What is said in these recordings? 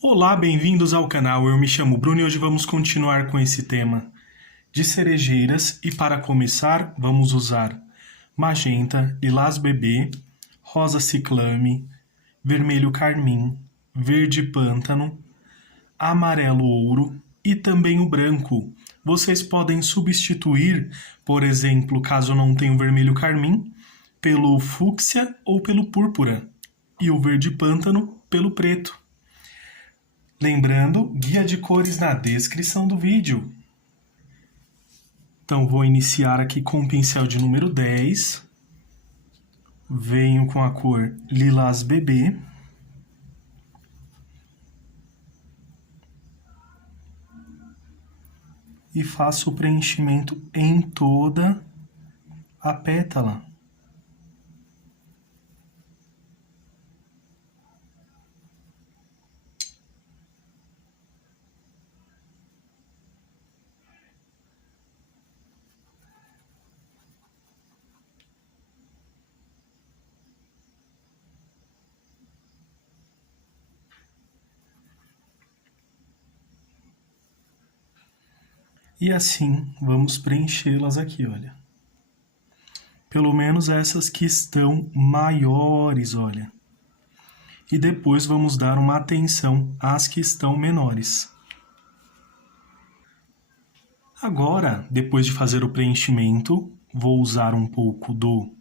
Olá, bem-vindos ao canal. Eu me chamo Bruno e hoje vamos continuar com esse tema de cerejeiras e para começar vamos usar magenta, lilás bebê, rosa ciclame, vermelho carmim, verde pântano, amarelo ouro e também o branco. Vocês podem substituir, por exemplo, caso não tenha o vermelho carmim, pelo fúcsia ou pelo púrpura e o verde pântano pelo preto. Lembrando, guia de cores na descrição do vídeo. Então, vou iniciar aqui com o pincel de número 10. Venho com a cor lilás bebê. E faço o preenchimento em toda a pétala. E assim, vamos preenchê-las aqui, olha. Pelo menos essas que estão maiores, olha. E depois vamos dar uma atenção às que estão menores. Agora, depois de fazer o preenchimento, vou usar um pouco do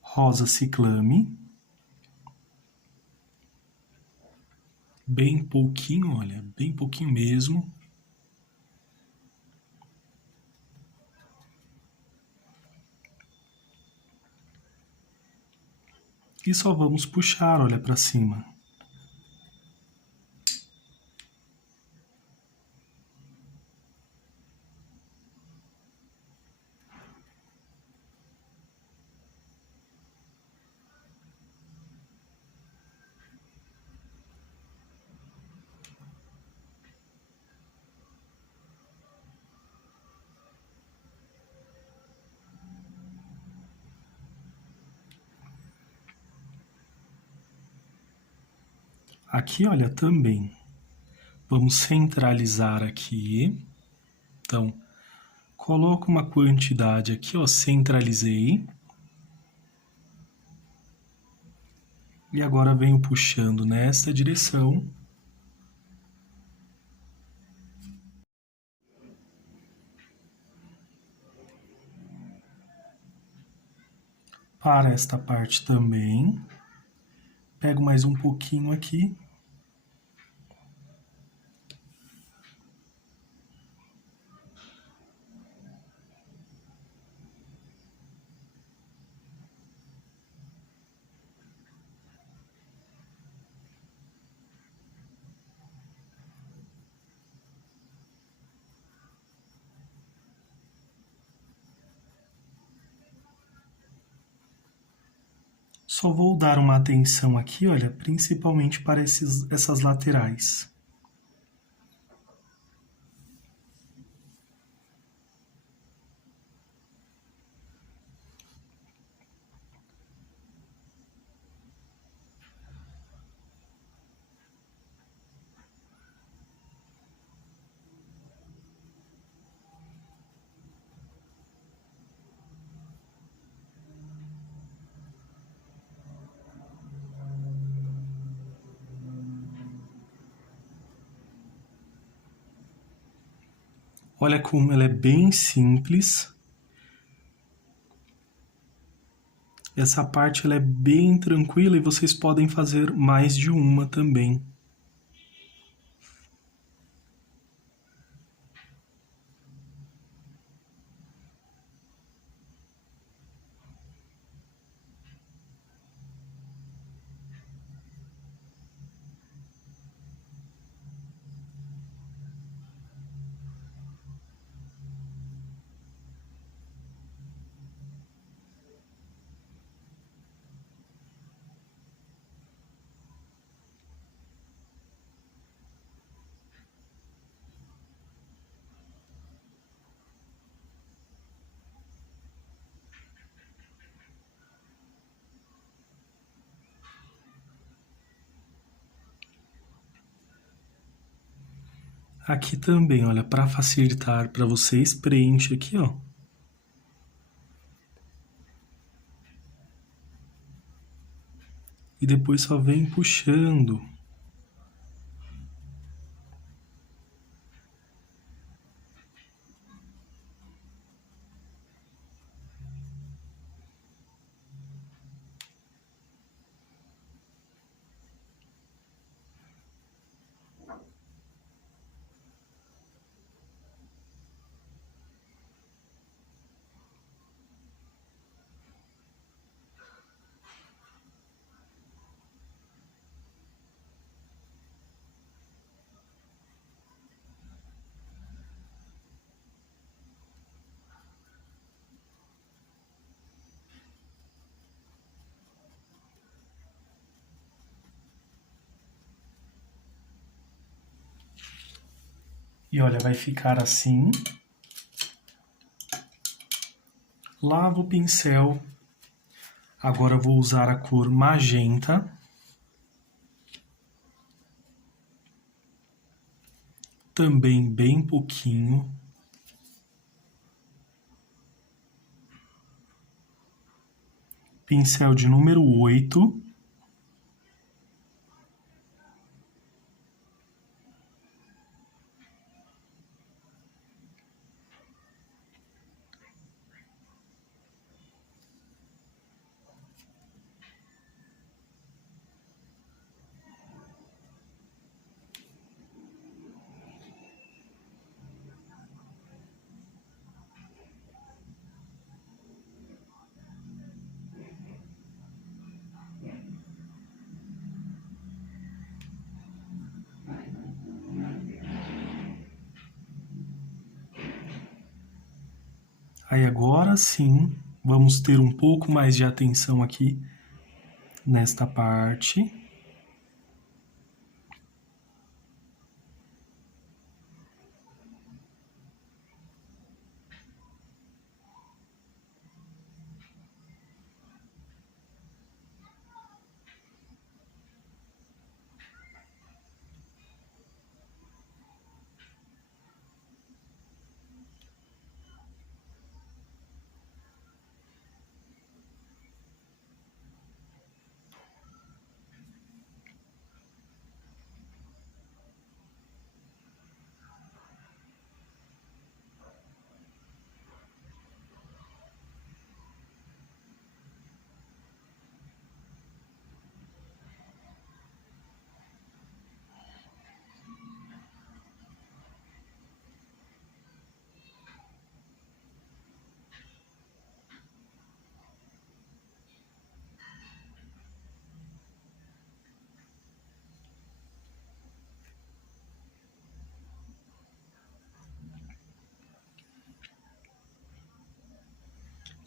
rosa ciclame. Bem pouquinho, olha, bem pouquinho mesmo. E só vamos puxar, olha, para cima. Aqui, olha, também. Vamos centralizar aqui. Então, coloco uma quantidade aqui, ó, centralizei. E agora venho puxando nesta direção. Para esta parte também. Pego mais um pouquinho aqui. Só vou dar uma atenção aqui, olha, principalmente para essas laterais. Olha como ela é bem simples. Essa parte ela é bem tranquila e vocês podem fazer mais de uma também. Aqui também, olha, para facilitar para vocês, preenche aqui, ó. E depois só vem puxando. E olha, vai ficar assim. Lavo o pincel. Agora vou usar a cor magenta. Também bem pouquinho. Pincel de número 8. Aí agora sim, vamos ter um pouco mais de atenção aqui nesta parte.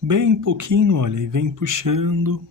Bem pouquinho, olha, e vem puxando.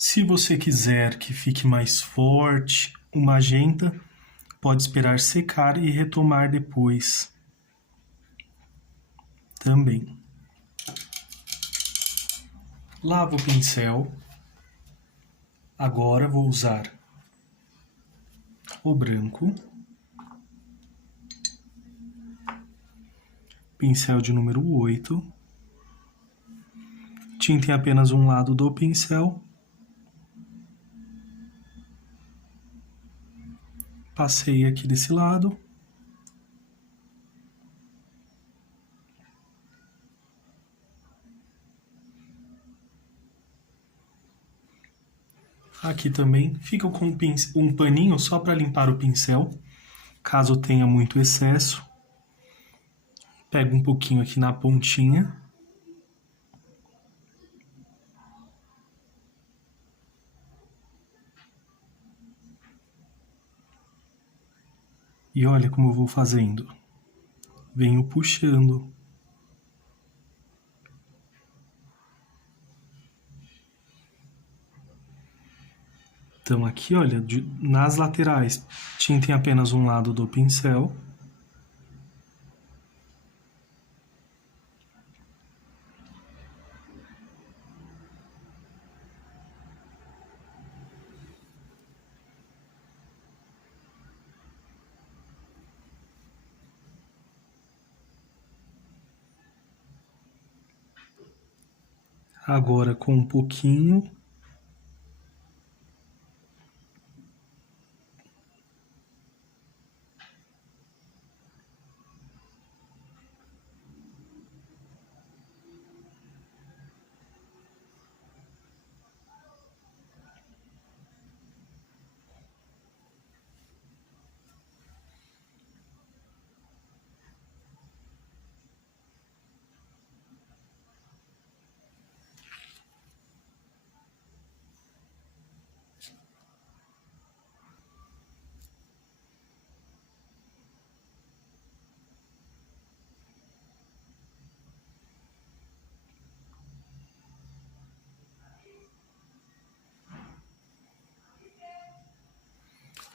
Se você quiser que fique mais forte, o magenta, Pode esperar secar e retomar depois também. Lavo o pincel. Agora vou usar o branco. Pincel de número 8. Tinta em apenas um lado do pincel. Passei aqui desse lado. Aqui também fica com um paninho só para limpar o pincel, caso tenha muito excesso. Pego um pouquinho aqui na pontinha. E olha como eu vou fazendo. Venho puxando. Então aqui, olha, nas laterais, tinta em apenas um lado do pincel. Agora com um pouquinho.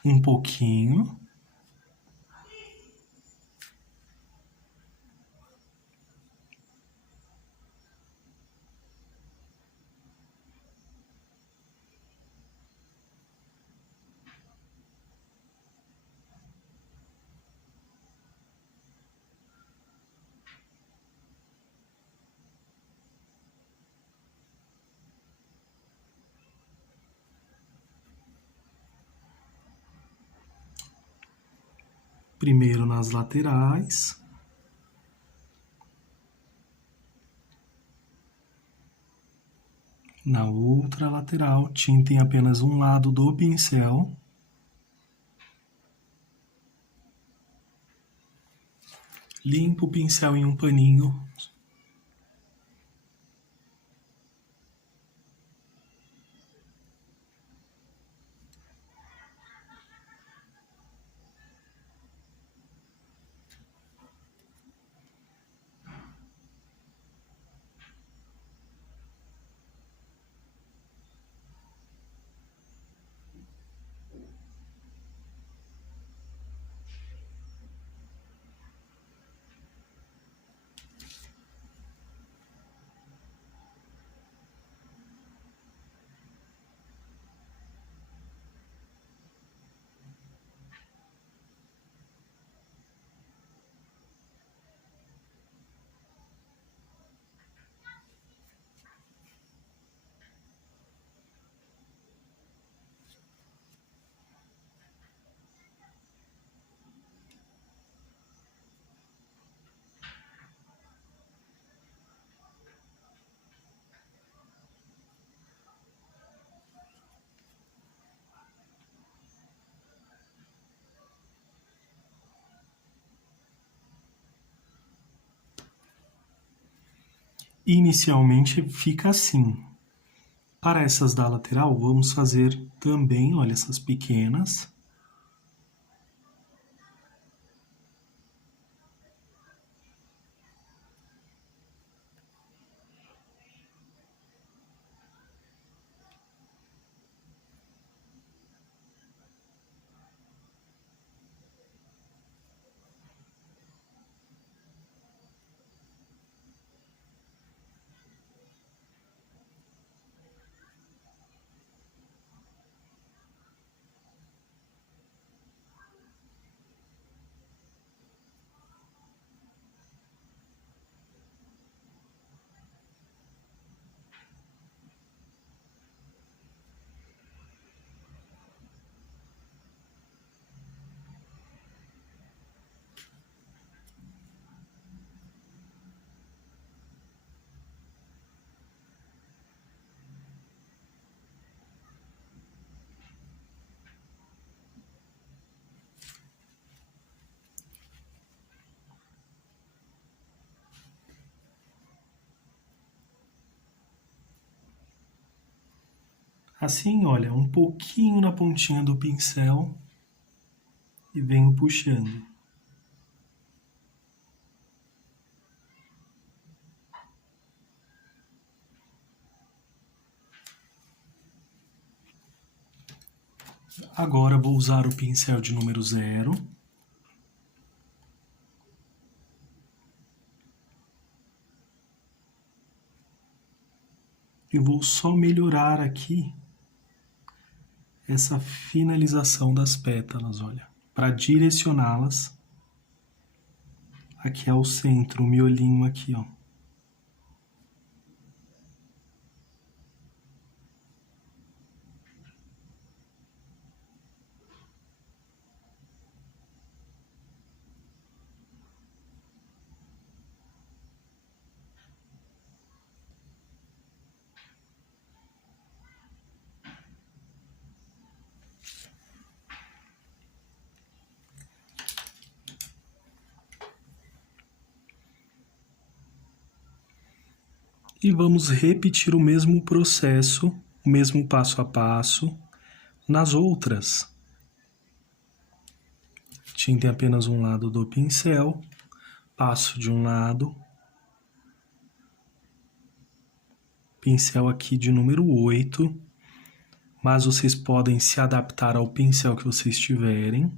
Um pouquinho. Primeiro nas laterais. Na outra lateral, tinta em apenas um lado do pincel. Limpo o pincel em um paninho. Inicialmente fica assim. Para essas da lateral, vamos fazer também, olha, essas pequenas. Assim, olha, um pouquinho na pontinha do pincel e venho puxando. Agora vou usar o pincel de número 0. E vou só melhorar aqui essa finalização das pétalas, olha, para direcioná-las aqui ao centro, o miolinho aqui, ó. E vamos repetir o mesmo processo, o mesmo passo a passo, nas outras. Tinta em apenas um lado do pincel, passo de um lado, pincel aqui de número 8, mas vocês podem se adaptar ao pincel que vocês tiverem.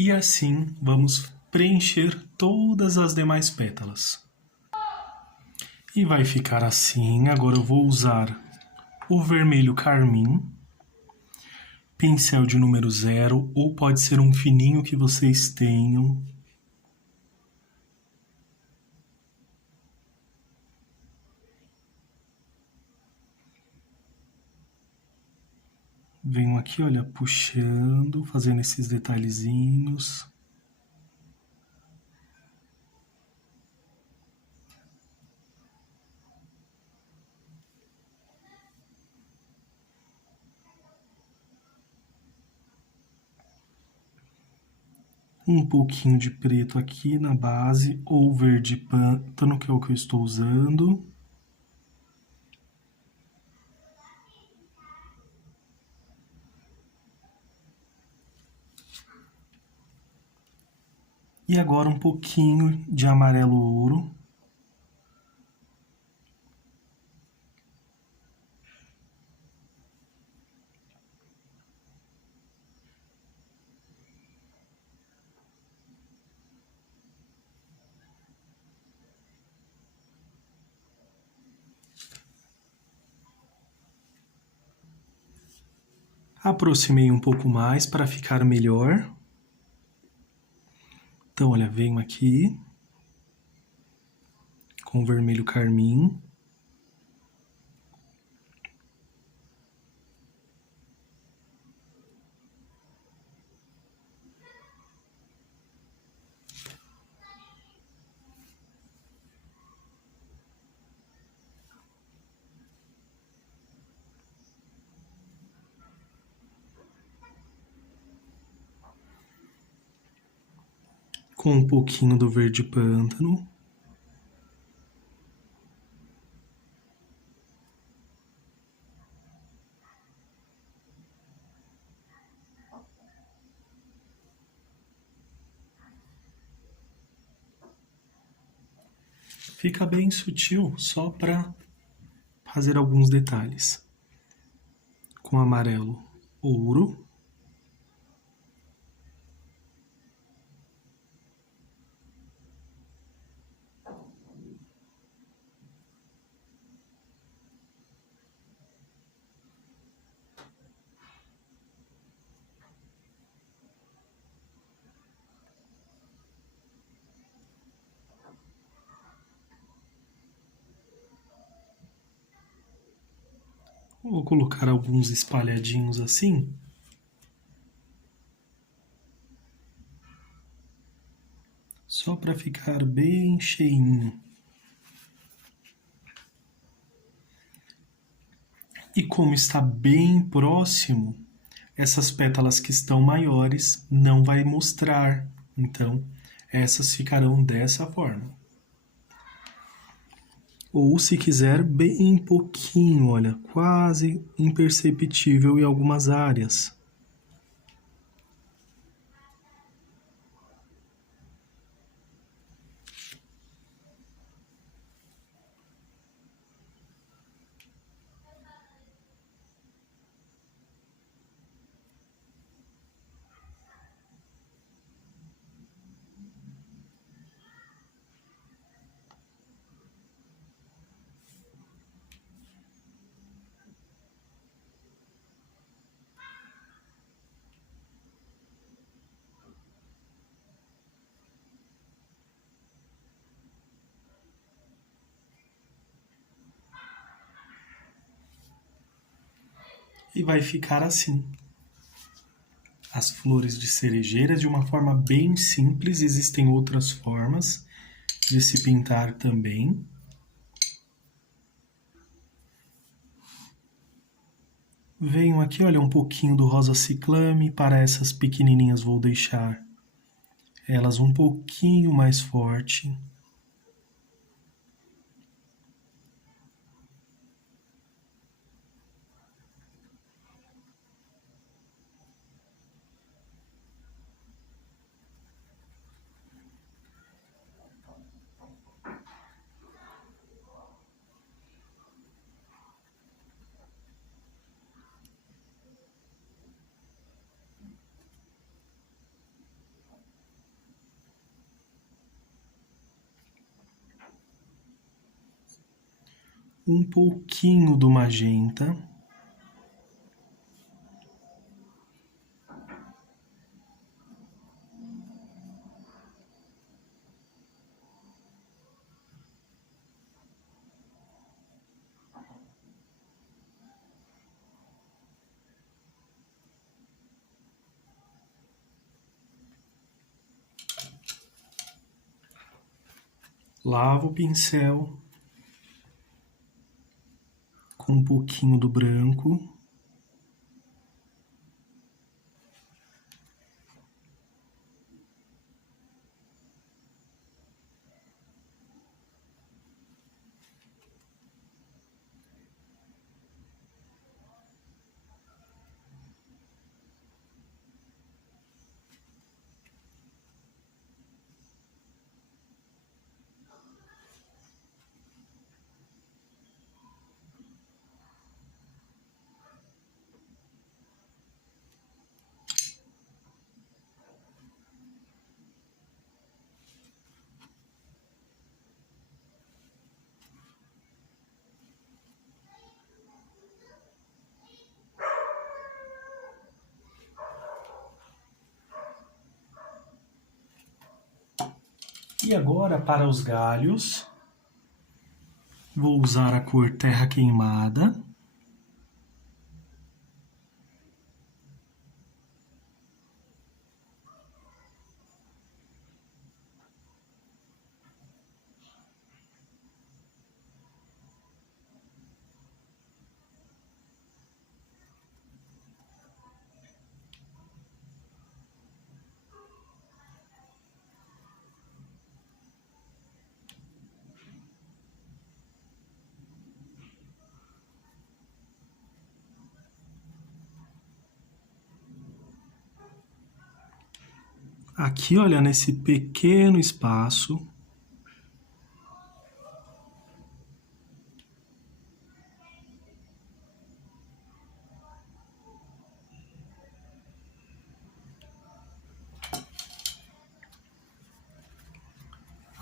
E assim vamos preencher todas as demais pétalas. E vai ficar assim. Agora eu vou usar o vermelho carmim, pincel de número 0, ou pode ser um fininho que vocês tenham. Venho aqui, olha, puxando, fazendo esses detalhezinhos. Um pouquinho de preto aqui na base, ou verde pântano, que é o que eu estou usando. E agora um pouquinho de amarelo ouro. Aproximei um pouco mais para ficar melhor. Então, olha, venho aqui com o vermelho carmim. Com um pouquinho do verde pântano. Fica bem sutil, só para fazer alguns detalhes. Com amarelo ouro. Vou colocar alguns espalhadinhos assim. Só para ficar bem cheinho. E como está bem próximo, essas pétalas que estão maiores não vai mostrar. Então, essas ficarão dessa forma. Ou se quiser, bem pouquinho, olha, quase imperceptível em algumas áreas. E vai ficar assim. As flores de cerejeira de uma forma bem simples, existem outras formas de se pintar também. Venho aqui, olha, um pouquinho do rosa ciclame, para essas pequenininhas vou deixar elas um pouquinho mais forte. Um pouquinho do magenta. Lavo o pincel com um pouquinho do branco. E agora, para os galhos, vou usar a cor terra queimada. Aqui, olha, nesse pequeno espaço,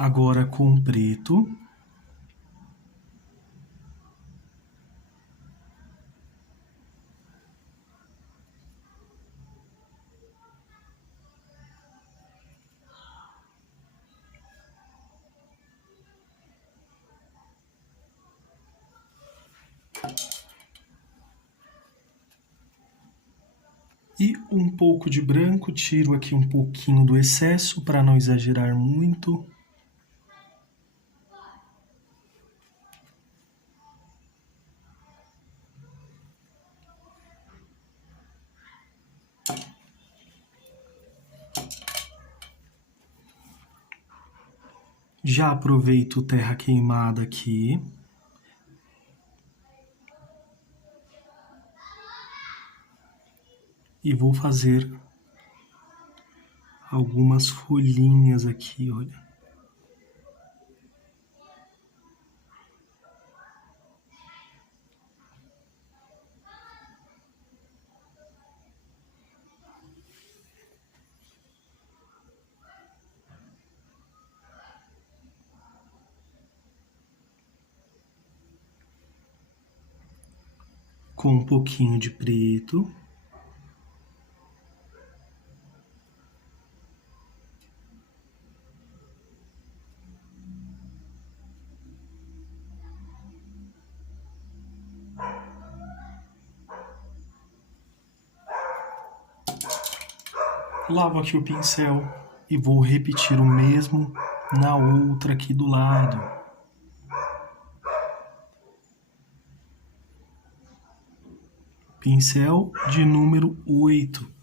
Agora com preto. E um pouco de branco, tiro aqui um pouquinho do excesso para não exagerar muito. Já aproveito terra queimada aqui. E vou fazer algumas folhinhas aqui, olha. Com um pouquinho de preto. Lavo aqui o pincel e vou repetir o mesmo na outra aqui do lado. Pincel de número 8.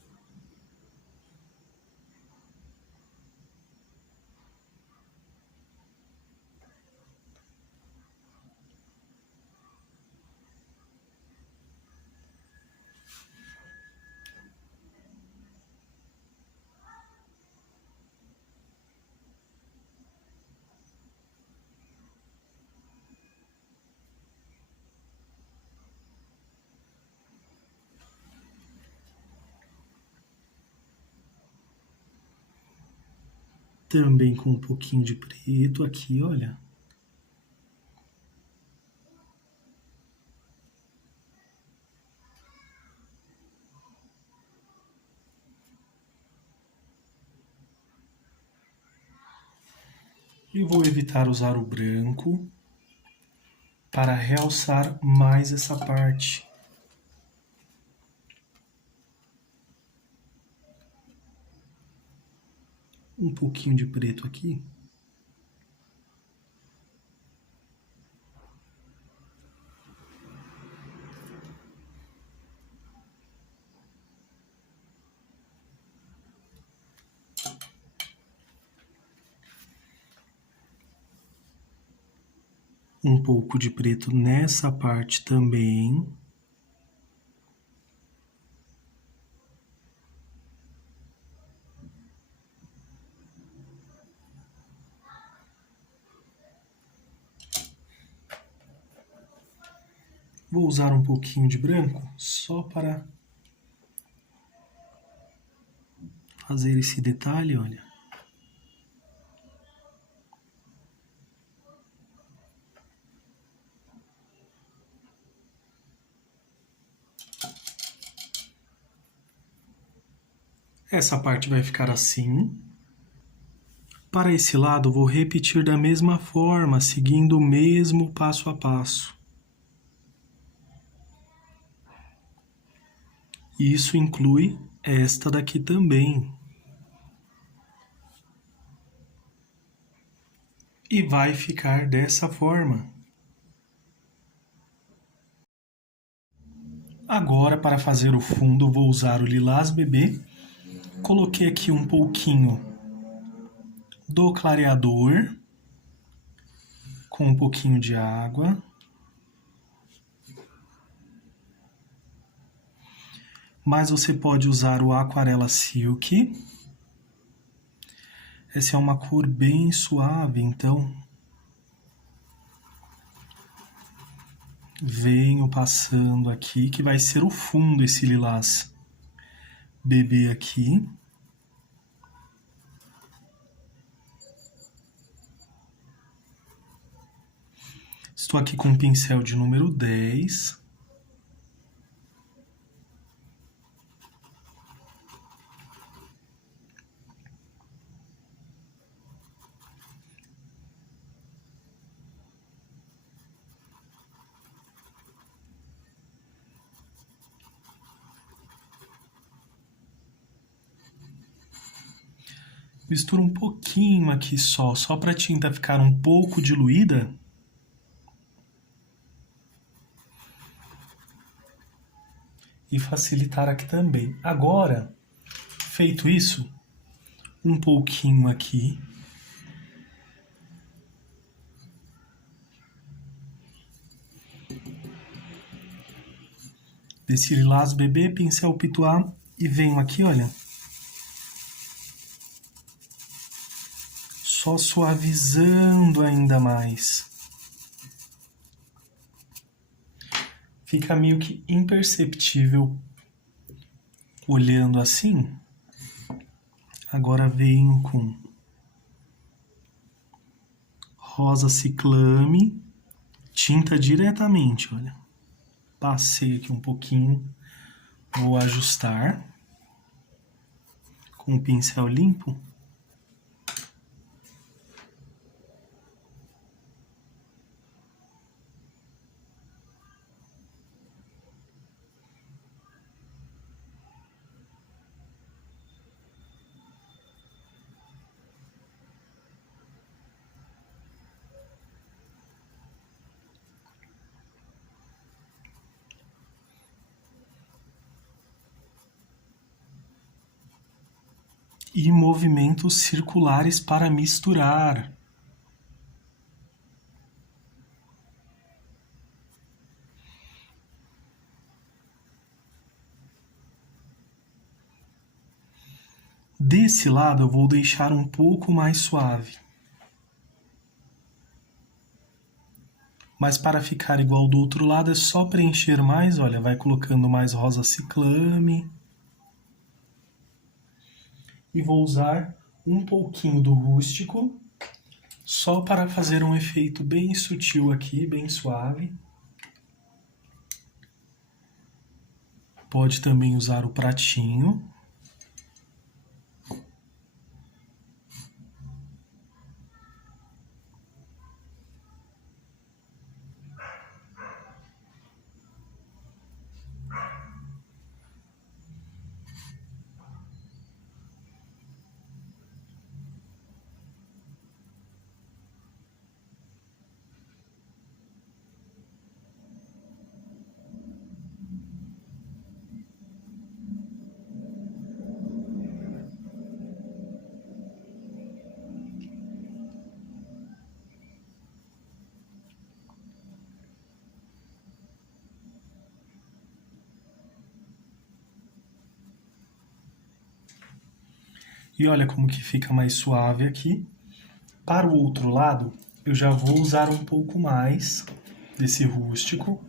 Também com um pouquinho de preto aqui, olha. E vou evitar usar o branco para realçar mais essa parte. Um pouquinho de preto aqui. Um pouco de preto nessa parte também. Vou usar um pouquinho de branco só para fazer esse detalhe, olha. Essa parte vai ficar assim. Para esse lado, vou repetir da mesma forma, seguindo o mesmo passo a passo. Isso inclui esta daqui também. E vai ficar dessa forma. Agora, para fazer o fundo, vou usar o Lilás Bebê. Coloquei aqui um pouquinho do clareador, com um pouquinho de água. Mas você pode usar o Aquarela Silk. Essa é uma cor bem suave, então venho passando aqui, que vai ser o fundo esse Lilás Bebê aqui. Estou aqui com o pincel de número 10. Misturo um pouquinho aqui só para a tinta ficar um pouco diluída. E facilitar aqui também. Agora, feito isso, um pouquinho aqui. Desse Lilás Bebê, pincel Pituá, e venho aqui, olha. Só suavizando ainda mais. Fica meio que imperceptível olhando assim. Agora venho com rosa ciclame, tinta diretamente, olha. Passei aqui um pouquinho, vou ajustar com o pincel limpo. E movimentos circulares para misturar. Desse lado eu vou deixar um pouco mais suave. Mas para ficar igual do outro lado é só preencher mais, olha, vai colocando mais rosa ciclame. E vou usar um pouquinho do rústico, só para fazer um efeito bem sutil aqui, bem suave. Pode também usar o pratinho. E olha como que fica mais suave aqui. Para o outro lado, eu já vou usar um pouco mais desse rústico.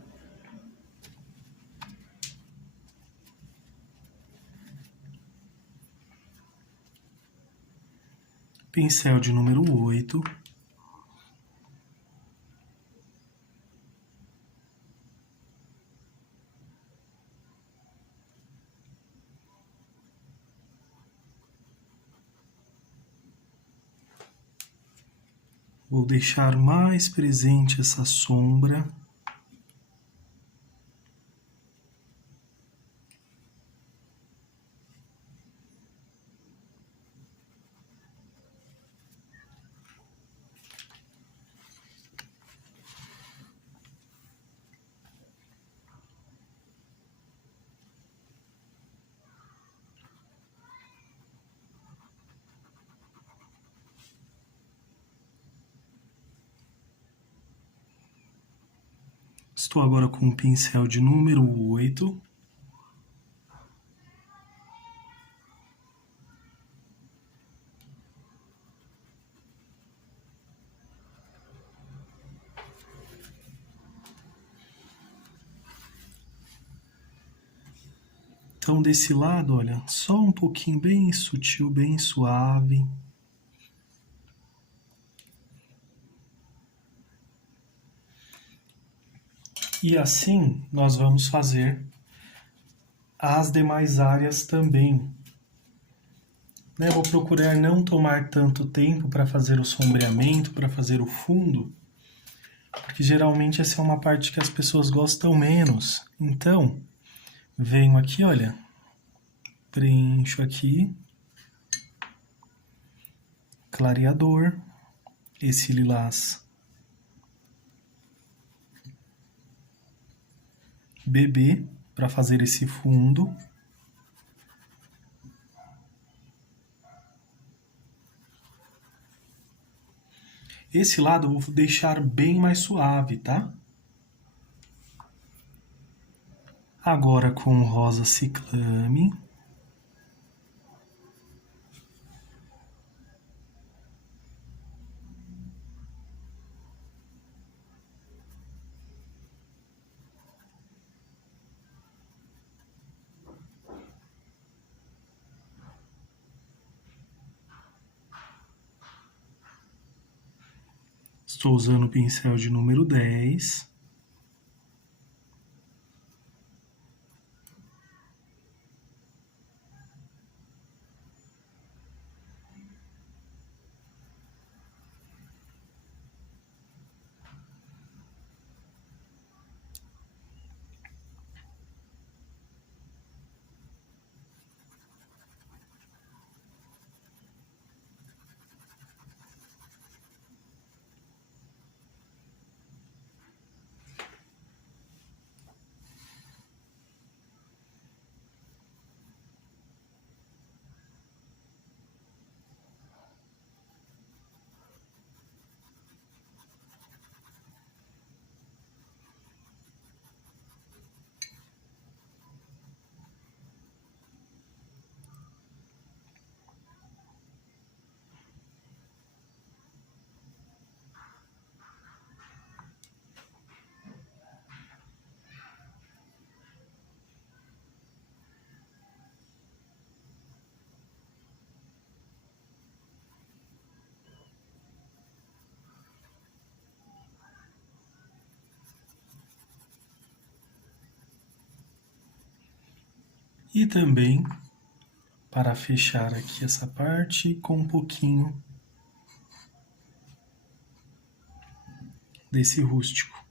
Pincel de número 8. Vou deixar mais presente essa sombra. Estou agora com o pincel de número 8. Então, desse lado, olha, só um pouquinho bem sutil, bem suave. E assim nós vamos fazer as demais áreas também. Né? Vou procurar não tomar tanto tempo para fazer o sombreamento, para fazer o fundo, porque geralmente essa é uma parte que as pessoas gostam menos. Então, venho aqui, olha, preencho aqui, clareador, esse lilás bebê, para fazer esse fundo. Esse lado eu vou deixar bem mais suave, tá? Agora com o rosa ciclame. Estou usando o pincel de número 10. E também, para fechar aqui essa parte, com um pouquinho desse rústico.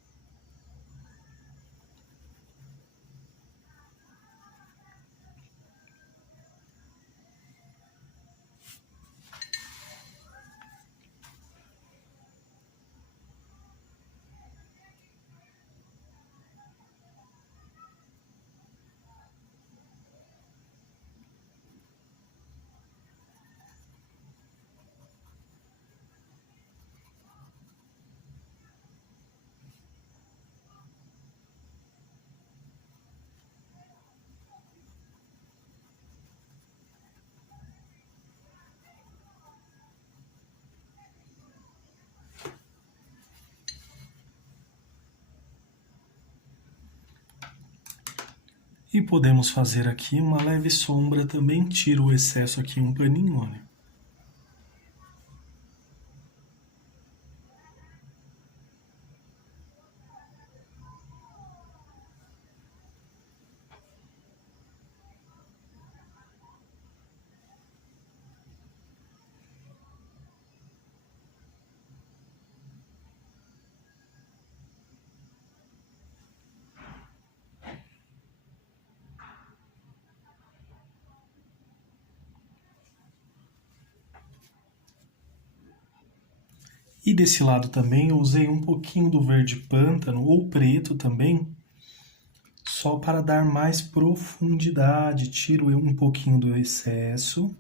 E podemos fazer aqui uma leve sombra também, tiro o excesso aqui um paninho, olha. E desse lado também eu usei um pouquinho do verde pântano, ou preto também, só para dar mais profundidade. Tiro um pouquinho do excesso.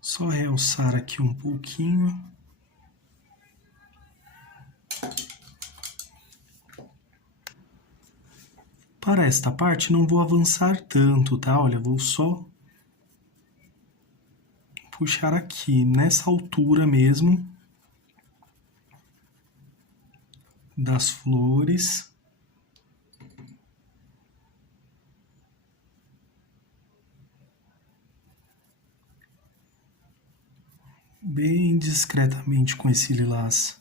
Só realçar aqui um pouquinho. Para esta parte, não vou avançar tanto, tá? Olha, vou só puxar aqui, nessa altura mesmo das flores. Bem discretamente com esse lilás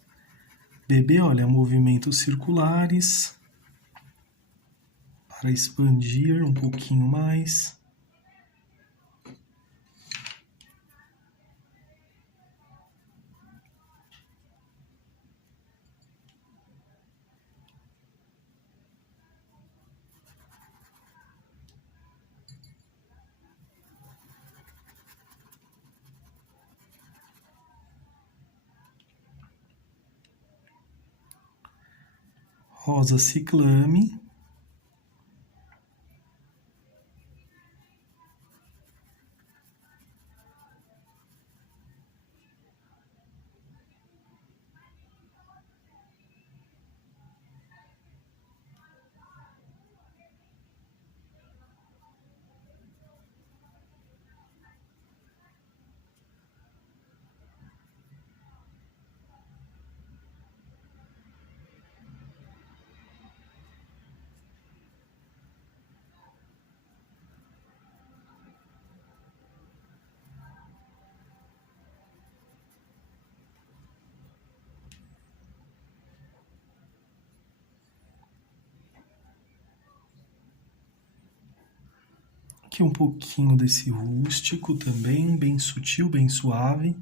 bebê, olha, movimentos circulares para expandir um pouquinho mais. Rosa ciclame. Aqui um pouquinho desse rústico também, bem sutil, bem suave.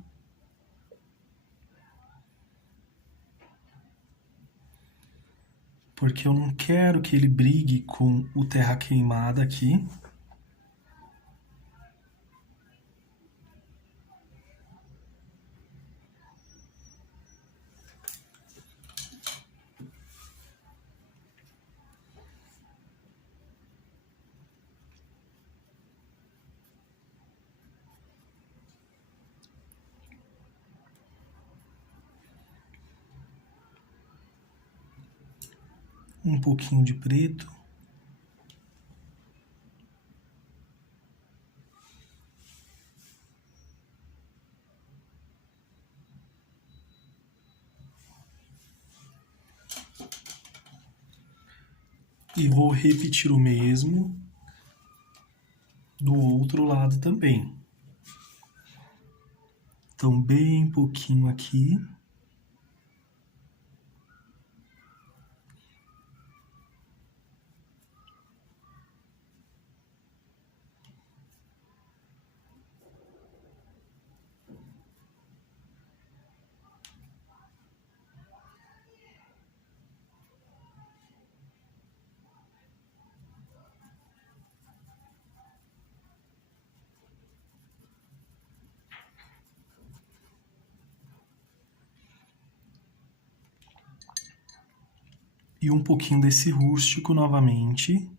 Porque eu não quero que ele brigue com o terra queimada aqui. Um pouquinho de preto. E vou repetir o mesmo do outro lado também. Então, bem pouquinho aqui. E um pouquinho desse rústico novamente.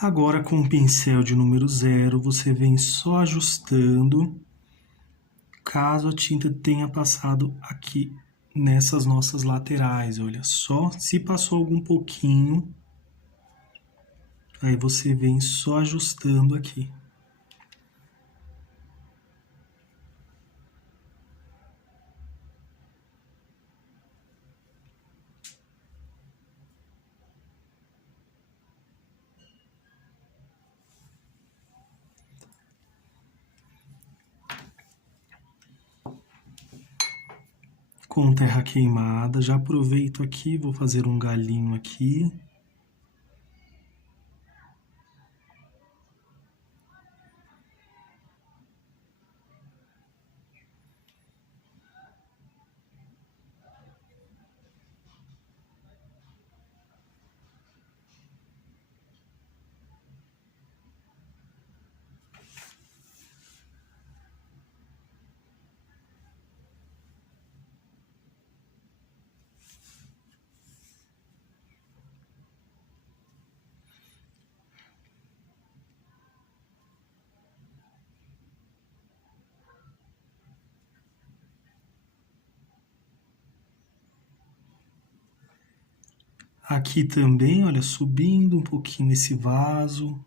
Agora, com o pincel de número 0, você vem só ajustando, caso a tinta tenha passado aqui nessas nossas laterais. Olha só, se passou algum pouquinho, aí você vem só ajustando aqui. Com terra queimada, já aproveito aqui, vou fazer um galinho aqui. Aqui também, olha, subindo um pouquinho esse vaso.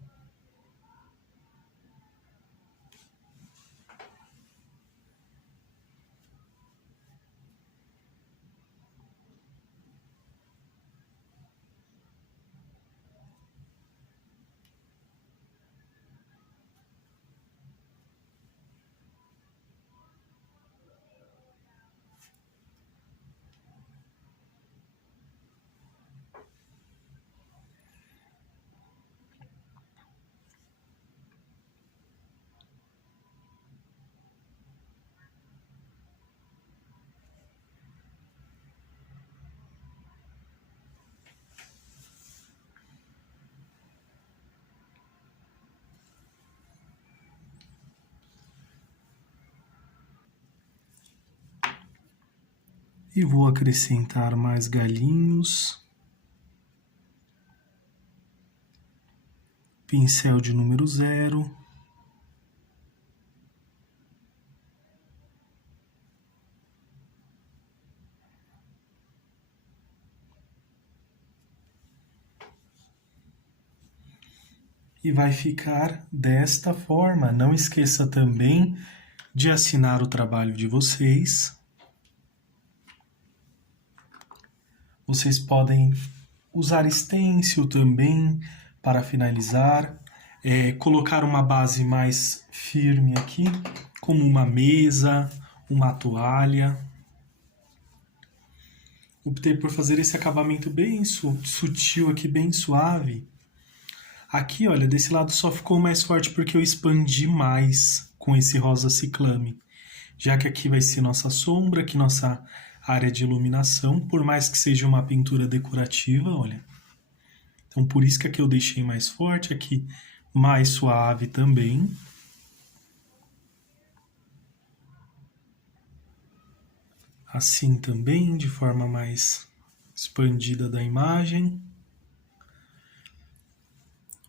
E vou acrescentar mais galinhos. Pincel de número 0. E vai ficar desta forma. Não esqueça também de assinar o trabalho de vocês. Vocês podem usar stencil também para finalizar, colocar uma base mais firme aqui, como uma mesa, uma toalha. Optei por fazer esse acabamento bem sutil aqui, bem suave. Aqui, olha, desse lado só ficou mais forte porque eu expandi mais com esse rosa ciclame. Já que aqui vai ser nossa sombra, aqui nossa área de iluminação, por mais que seja uma pintura decorativa, olha. Então, por isso que aqui eu deixei mais forte, aqui mais suave também. Assim também, de forma mais expandida da imagem.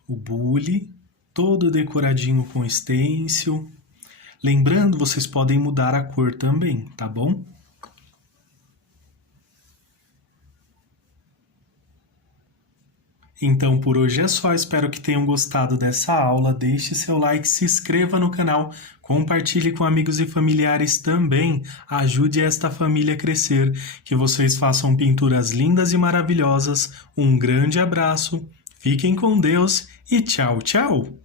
O bule, todo decoradinho com stencil. Lembrando, vocês podem mudar a cor também, tá bom? Então, por hoje é só. Espero que tenham gostado dessa aula. Deixe seu like, se inscreva no canal, compartilhe com amigos e familiares também. Ajude esta família a crescer. Que vocês façam pinturas lindas e maravilhosas. Um grande abraço, fiquem com Deus e tchau, tchau!